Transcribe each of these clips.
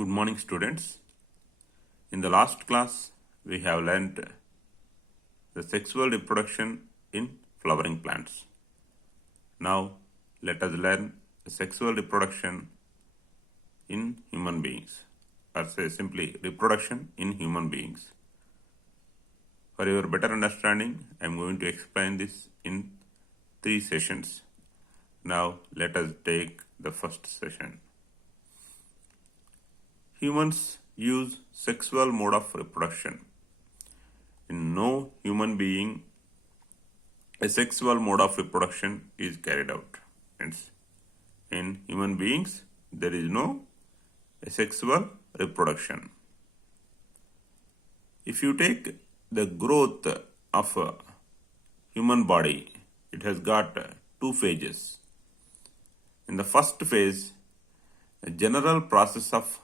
Good morning, students. In the last class, we have learnt the sexual reproduction in flowering plants. Now, let us learn the sexual reproduction in human beings, or say simply reproduction in human beings. For your better understanding, I am going to explain this in 3 sessions. Now, let us take the first session. Humans use sexual mode of reproduction. In no human being, a sexual mode of reproduction is carried out. Hence, in human beings, there is no sexual reproduction. If you take the growth of a human body, it has got 2 phases. In the first phase, a general process of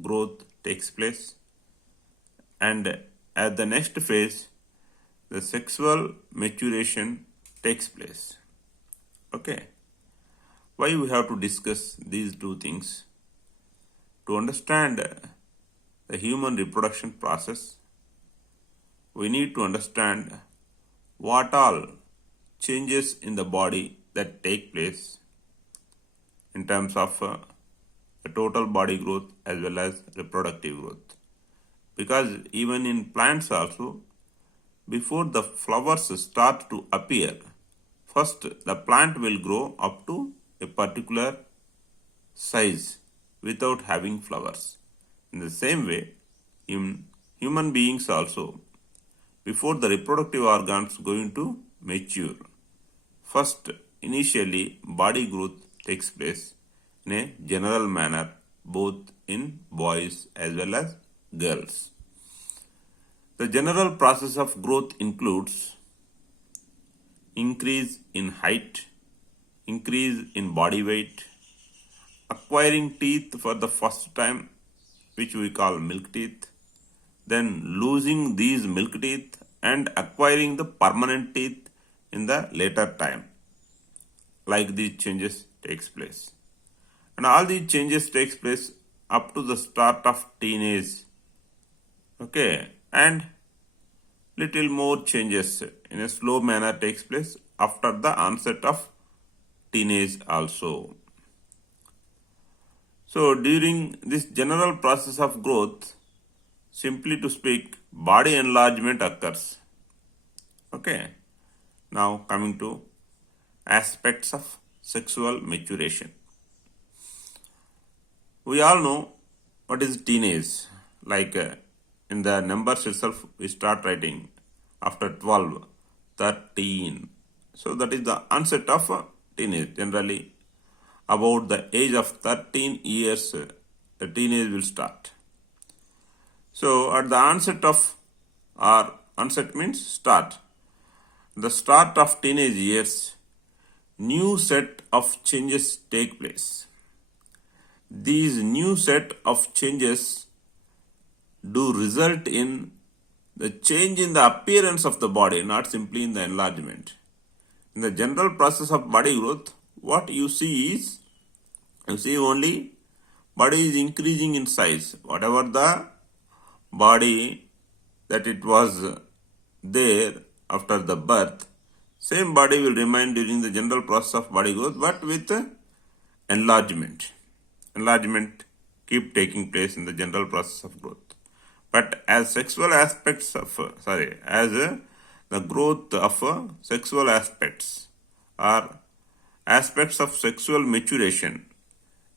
growth takes place, and at the next phase, the sexual maturation takes place. Okay. Why we have to discuss these 2 things? To understand the human reproduction process, we need to understand what all changes in the body that take place in terms of the total body growth as well as reproductive growth. Because even in plants also, before the flowers start to appear, first the plant will grow up to a particular size without having flowers. In the same way, in human beings also, before the reproductive organs going to mature, first initially body growth takes place in a general manner, both in boys as well as girls. The general process of growth includes increase in height, increase in body weight, acquiring teeth for the first time, which we call milk teeth, then losing these milk teeth and acquiring the permanent teeth in the later time. Like these changes takes place. And all these changes takes place up to the start of teenage. Okay, and little more changes in a slow manner takes place after the onset of teenage also. So during this general process of growth, simply to speak, body enlargement occurs. Okay, now coming to aspects of sexual maturation. We all know what is teenage. Like in the numbers itself, we start writing after 12, 13. So that is the onset of teenage. Generally, about the age of 13 years, the teenage will start. So at the onset of, or onset means start, the start of teenage years, new set of changes take place. These new set of changes do result in the change in the appearance of the body, not simply in the enlargement. In the general process of body growth, what you see is, you see only body is increasing in size. Whatever the body that it was there after the birth, same body will remain during the general process of body growth, but with enlargement. Enlargement keep taking place in the general process of growth. But as sexual aspects of, the growth of sexual aspects or aspects of sexual maturation,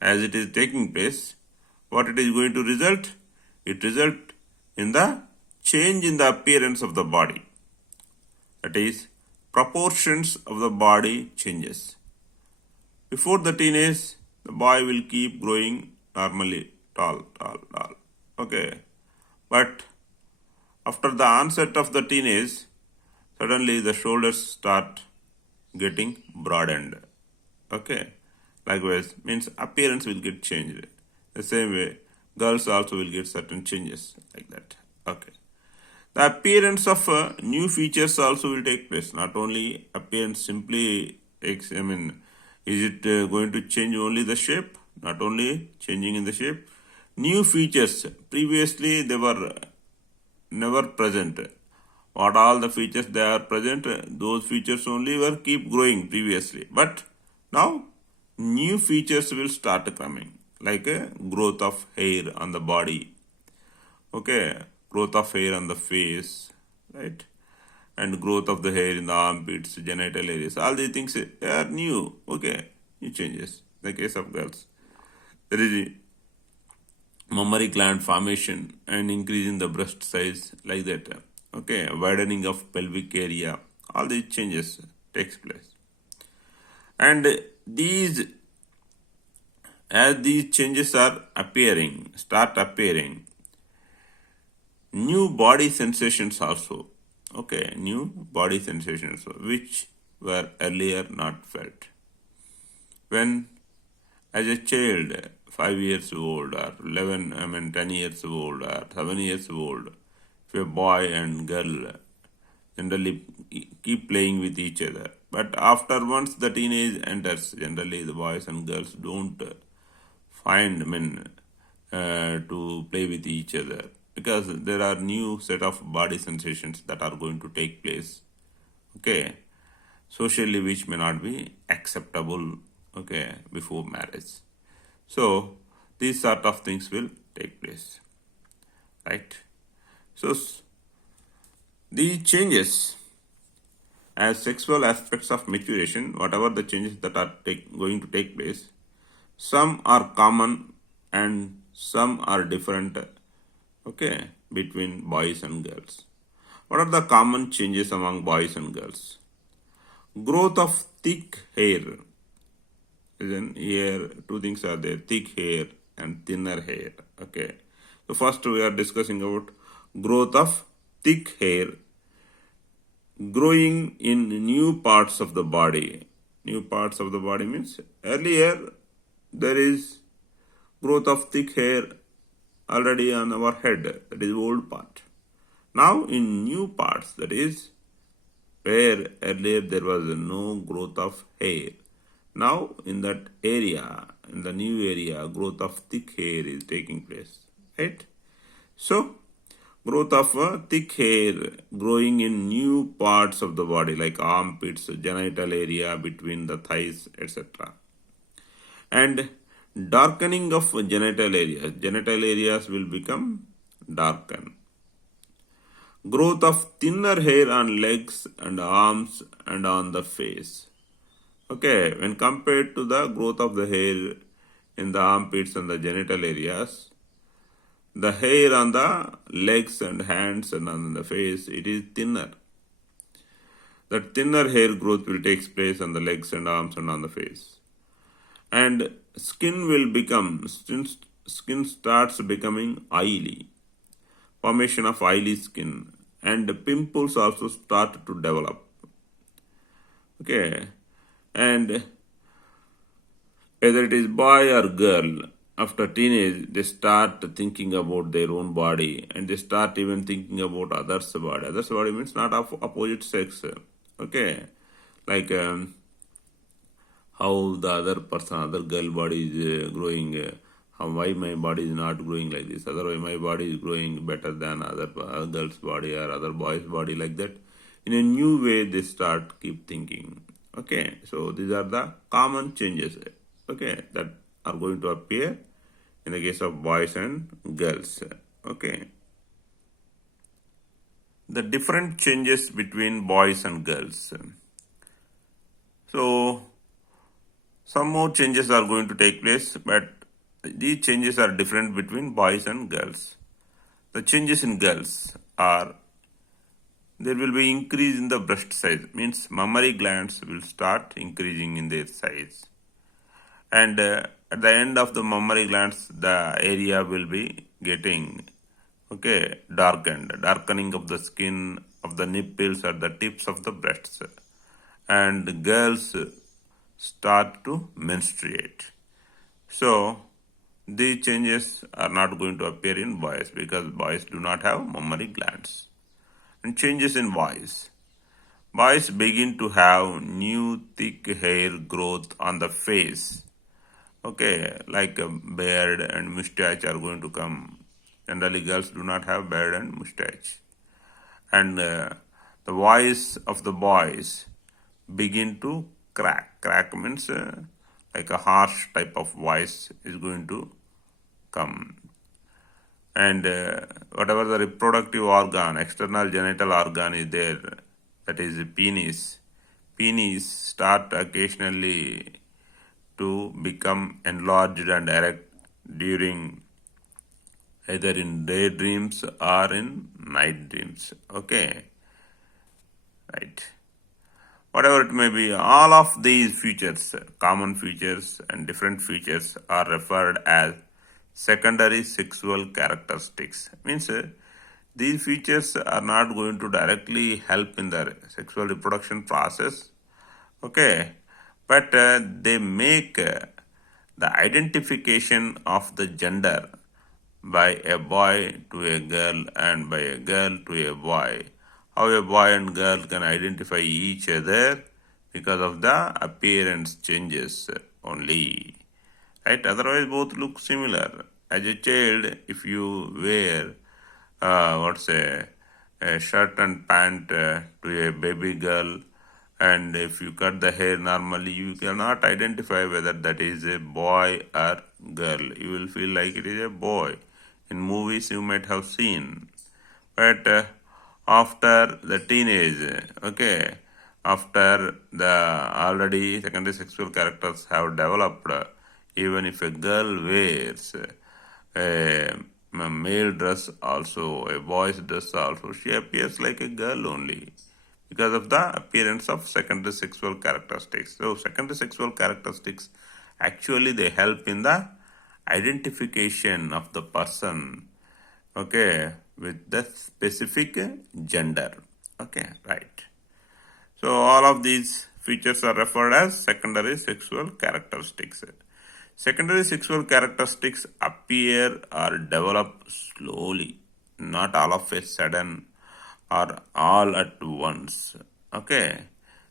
as it is taking place, what it is going to result? It result in the change in the appearance of the body. That is, proportions of the body changes. Before the teenage, the boy will keep growing normally, tall. Okay. But after the onset of the teenage, suddenly the shoulders start getting broadened. Okay. Likewise, means appearance will get changed. The same way, girls also will get certain changes like that. Okay. The appearance of new features also will take place. Not only appearance simply takes, is it going to change only the shape? Not only changing in the shape, New features, previously they were never present. What all the features they are present, those features only were keep growing previously. But now new features will start coming, like a growth of hair on the body, okay, growth of hair on the face, right, and growth of the hair in the armpits, genital areas. All these things are new, okay, new changes. In the case of girls, there is mammary gland formation and increase in the breast size, like that. Okay, widening of pelvic area. All these changes takes place, and these as these changes are start appearing, new body sensations also. Okay, new body sensations which were earlier not felt. When as a child, 5 years old or 10 years old or 7 years old, if a boy and girl generally keep playing with each other. But after once the teenage enters, generally the boys and girls don't find men to play with each other, because there are new set of body sensations that are going to take place, okay, socially, which may not be acceptable, okay, before marriage. So these sort of things will take place, right? So these changes as sexual aspects of maturation, whatever the changes that are going to take place, some are common and some are different, okay, between boys and girls. What are the common changes among boys and girls? Growth of thick hair. Then here two things are there: thick hair and thinner hair. Okay. So first we are discussing about growth of thick hair, growing in new parts of the body. New parts of the body means earlier there is growth of thick hair already on our head, that is old part. Now in new parts, that is where earlier there was no growth of hair. Now in that area, in the new area, growth of thick hair is taking place, right? So growth of thick hair growing in new parts of the body like armpits, genital area, between the thighs, etc. And darkening of genital areas. Genital areas will become darkened. Growth of thinner hair on legs and arms and on the face. Okay, when compared to the growth of the hair in the armpits and the genital areas, the hair on the legs and hands and on the face, it is thinner. That thinner hair growth will take place on the legs and arms and on the face. And skin starts becoming oily. Formation of oily skin, and pimples also start to develop. Okay, and whether it is boy or girl, after teenage, they start thinking about their own body, and they start even thinking about others' body. Others' body means not of opposite sex. Okay, like how the other girl body is growing. Why my body is not growing like this? Otherwise, my body is growing better than other girl's body or other boy's body, like that. In a new way, they start keep thinking. Okay, so these are the common changes, okay, that are going to appear in the case of boys and girls. Okay, the different changes between boys and girls. So some more changes are going to take place, but these changes are different between boys and girls. The changes in girls are, there will be increase in the breast size, means mammary glands will start increasing in their size. And at the end of the mammary glands, the area will be getting, okay, darkening of the skin of the nipples at the tips of the breasts. And girls start to menstruate. So these changes are not going to appear in boys because boys do not have mammary glands. And changes in boys. Boys begin to have new thick hair growth on the face Okay, like a beard and mustache are going to come. Generally, girls do not have beard and mustache. And the voice of the boys begin to crack. Crack means like a harsh type of voice is going to come. And whatever the reproductive organ, external genital organ is there, that is penis start occasionally to become enlarged and erect during either in daydreams or in night dreams. Okay, right. Whatever it may be, all of these features, common features and different features, are referred as secondary sexual characteristics. Means these features are not going to directly help in the sexual reproduction process, okay, but they make the identification of the gender by a boy to a girl and by a girl to a boy. How a boy and girl can identify each other because of the appearance changes only. Right? Otherwise, both look similar. As a child, if you wear, a shirt and pant to a baby girl, and if you cut the hair normally, you cannot identify whether that is a boy or girl. You will feel like it is a boy. In movies, you might have seen. But after the teenage, okay, after the already secondary sexual characters have developed, even if a girl wears a male dress also, a boy's dress also, she appears like a girl only because of the appearance of secondary sexual characteristics. So secondary sexual characteristics actually they help in the identification of the person, okay, with the specific gender. Okay, right. So all of these features are referred as secondary sexual characteristics. Secondary sexual characteristics appear or develop slowly, not all of a sudden or all at once. Okay,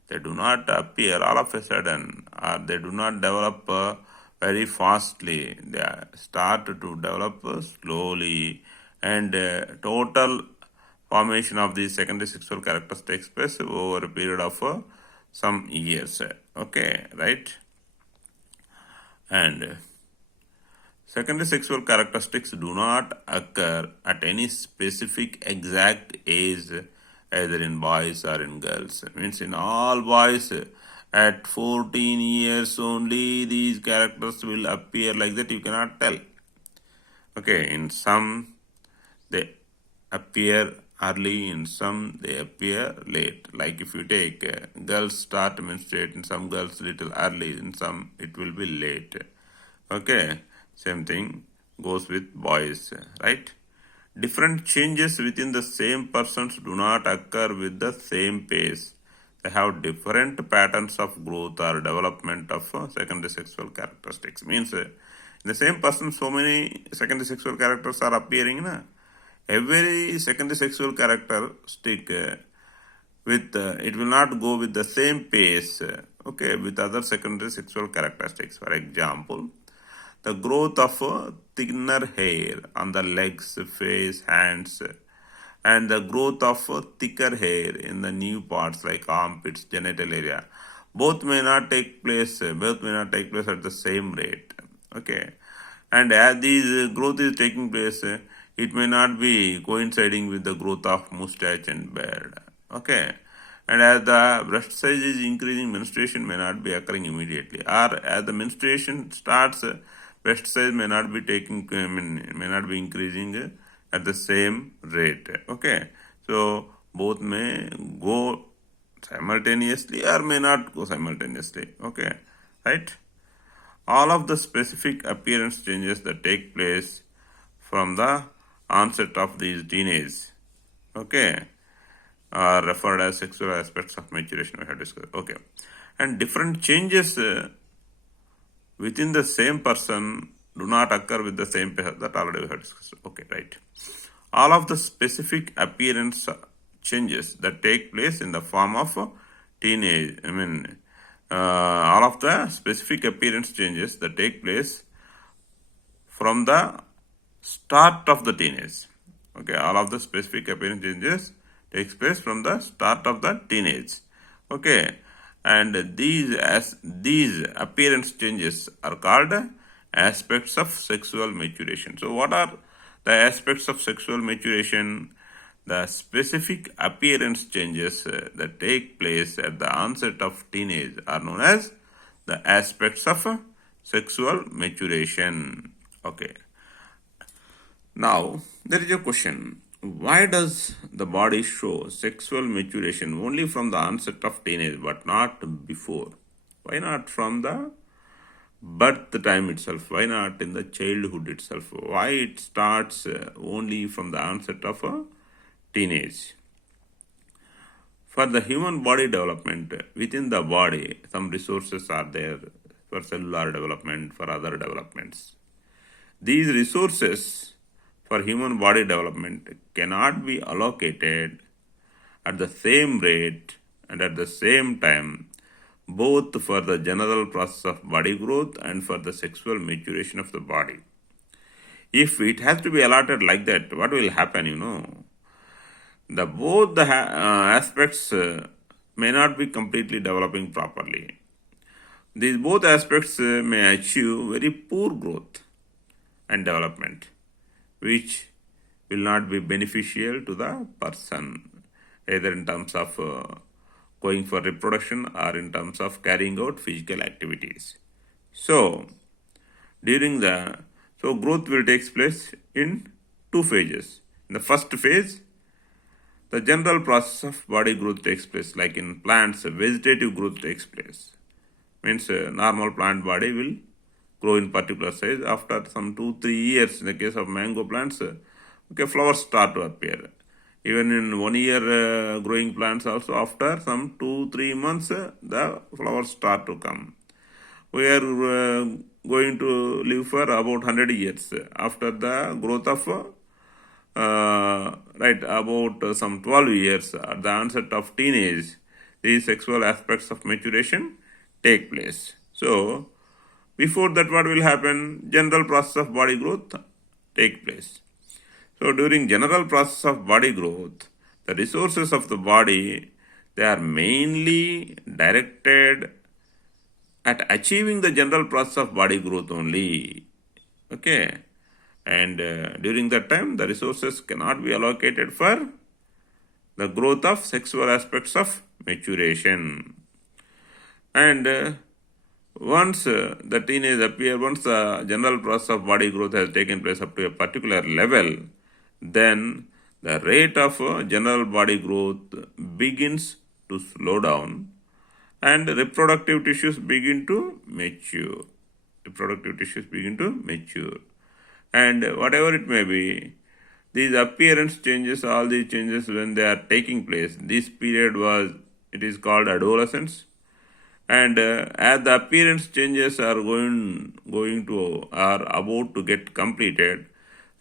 they do not appear all of a sudden or they do not develop very fastly. They start to develop slowly, and total formation of these secondary sexual characters takes place over a period of some years. Okay, right? And secondary sexual characteristics do not occur at any specific exact age, either in boys or in girls. It means in all boys, at 14 years only, these characters will appear like that. You cannot tell. Okay, in some they appear early, in some they appear late. Like if you take girls start to menstruate, in some girls little early, in some it will be late. Okay, same thing goes with boys, right? Different changes within the same persons do not occur with the same pace. They have different patterns of growth or development of secondary sexual characteristics. Means in the same person, so many secondary sexual characters are appearing. Na? Every secondary sexual characteristic with it will not go with the same pace. Okay, with other secondary sexual characteristics. For example, the growth of thinner hair on the legs, face, hands, and the growth of thicker hair in the new parts like armpits, genital area, both may not take place. Both may not take place at the same rate. Okay, and as these growth is taking place, it may not be coinciding with the growth of mustache and beard. Okay, and as the breast size is increasing, menstruation may not be occurring immediately, or as the menstruation starts, breast size may not be may not be increasing at the same rate. Okay, so both may go simultaneously or may not go simultaneously. Okay, right? All of the specific appearance changes that take place from the onset of these teenage, okay, are referred as sexual aspects of maturation we have discussed. Okay, and different changes within the same person do not occur with the same pair. That already we have discussed. Okay, right. All of the specific appearance changes that take place in the form of teenage, all of the specific appearance changes that take place from the start of the teenage. Okay, all of the specific appearance changes takes place from the start of the teenage. Okay, and these appearance changes are called aspects of sexual maturation. So what are the aspects of sexual maturation? The specific appearance changes that take place at the onset of teenage are known as the aspects of sexual maturation. Okay. Now, there is a question. Why does the body show sexual maturation only from the onset of teenage but not before? Why not from the birth time itself? Why not in the childhood itself? Why it starts only from the onset of a teenage? For the human body development, within the body, some resources are there for cellular development, for other developments. These resources for human body development cannot be allocated at the same rate and at the same time, both for the general process of body growth and for the sexual maturation of the body. If it has to be allotted like that, what will happen? Both the aspects may not be completely developing properly. These both aspects may achieve very poor growth and development, which will not be beneficial to the person, either in terms of going for reproduction or in terms of carrying out physical activities. So, growth will take place in two phases. In the first phase, the general process of body growth takes place, like in plants, vegetative growth takes place. Means normal plant body will grow in particular size. After some 2-3 years, in the case of mango plants, flowers start to appear. Even in 1 year growing plants also, after some 2-3 months, the flowers start to come. We are going to live for about 100 years. After the growth of about some 12 years at the onset of teenage, these sexual aspects of maturation take place. So, before that, what will happen? General process of body growth take place. So, during general process of body growth, the resources of the body, they are mainly directed at achieving the general process of body growth only. Okay. And during that time, the resources cannot be allocated for the growth of sexual aspects of maturation. And once the teenage appear, once the general process of body growth has taken place up to a particular level, then the rate of general body growth begins to slow down and reproductive tissues begin to mature. Reproductive tissues begin to mature. And whatever it may be, these appearance changes, all these changes when they are taking place, this period it is called adolescence. And as the appearance changes are about to get completed,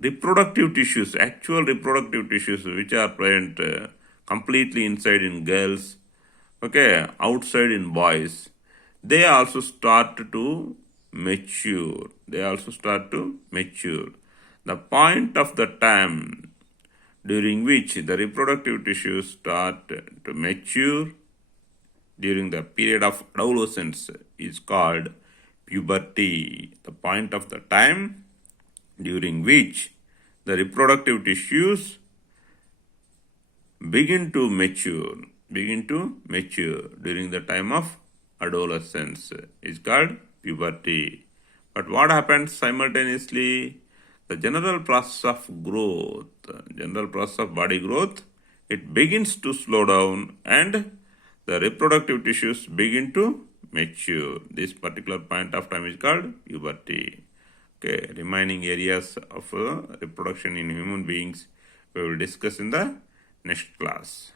reproductive tissues, actual reproductive tissues which are present completely inside in girls, outside in boys, they also start to mature. The point of the time during which the reproductive tissues start to mature during the period of adolescence is called puberty. The point of the time during which the reproductive tissues begin to mature during the time of adolescence is called puberty. But what happens simultaneously? The general process of growth, body growth, it begins to slow down and the reproductive tissues begin to mature. This particular point of time is called puberty. Remaining areas of reproduction in human beings we will discuss in the next class.